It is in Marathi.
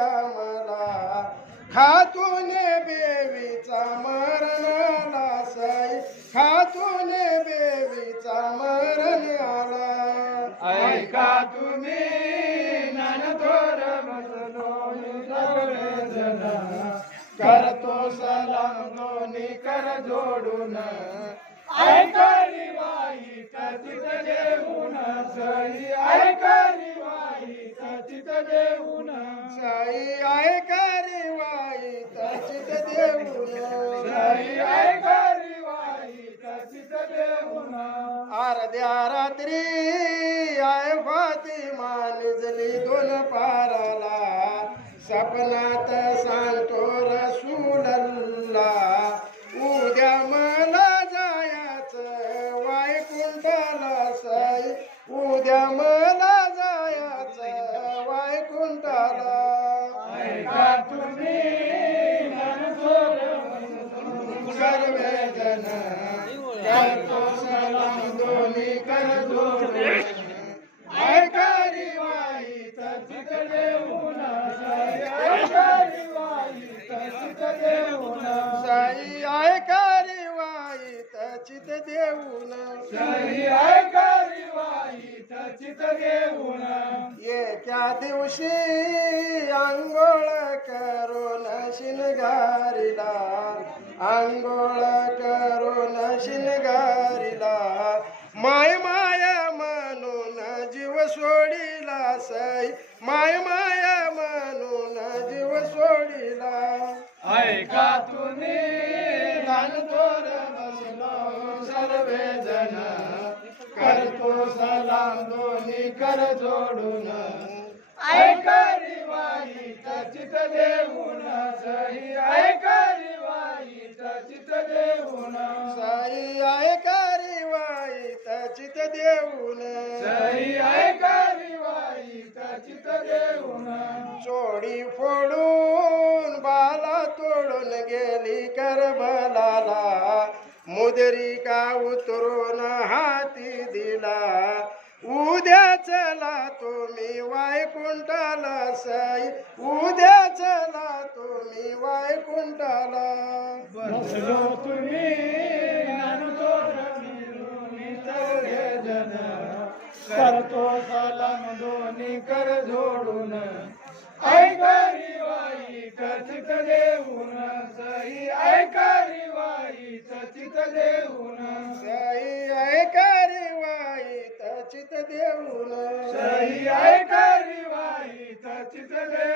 उद्यामला खातून बेवीचा मरणाला साई खातून बेवीचा मरण आला ऐका तुम्ही ज्ञानथोर बसलो सर्वजण करतो सलाम दोन्ही कर जोडून ऐकली वाई चित देऊन सई ऐकली वाई चित देऊन साई ऐकारी वाई तचित देऊन सई ऐकली वाई चित देऊन अर्ध्या रात्री आय फातिमा निजली दोन पाराला सपनात सांगतो रसूलल्ला उद्या मला जायचं वायकुंठाला साई उद्या मला जायचं वायकुंठाला ऐका तुम्ही ज्ञानथोर सर्वजण करतो सलाम दोन्ही कर जोडून ऐकली वाई चित देऊन सई ऐकली वाई चित देऊन साई ऐकारी वाई तचित देऊन सई ऐकली वाई चित देऊन एका दिवशी आंघोळ करून शिनगारीला आंघोळ करून शिनगारीला माय माया म्हणून जीव सोडिला साई माय माया म्हणून जीव सोडिला ऐका तुम्ही ज्ञानथोर बसलो सर्वजण करतो सलाम दोन्ही कर जोडून ऐकली वाई चित देऊन सई ऐकली वाई चित देऊन साई ऐकारी वाई तचित देऊन सई ऐकली वाई चित देऊन चोडी फोडून बाला तोडून गेली करबलाला मुदरिका उतरून हाती दिला उद्या चला तुम्ही वायकुंठाला साई उद्या चला तुम्ही वायकुंठाला बसलो तुम्ही ज्ञानथोर मिळून सर्वजण करतो सलाम दोन्ही कर जोडून ऐकली वाई चित देऊन सई ऐकली वाई चित देऊन साई ऐकारी वाई तचित देऊन सई ऐकली वाई चित देऊन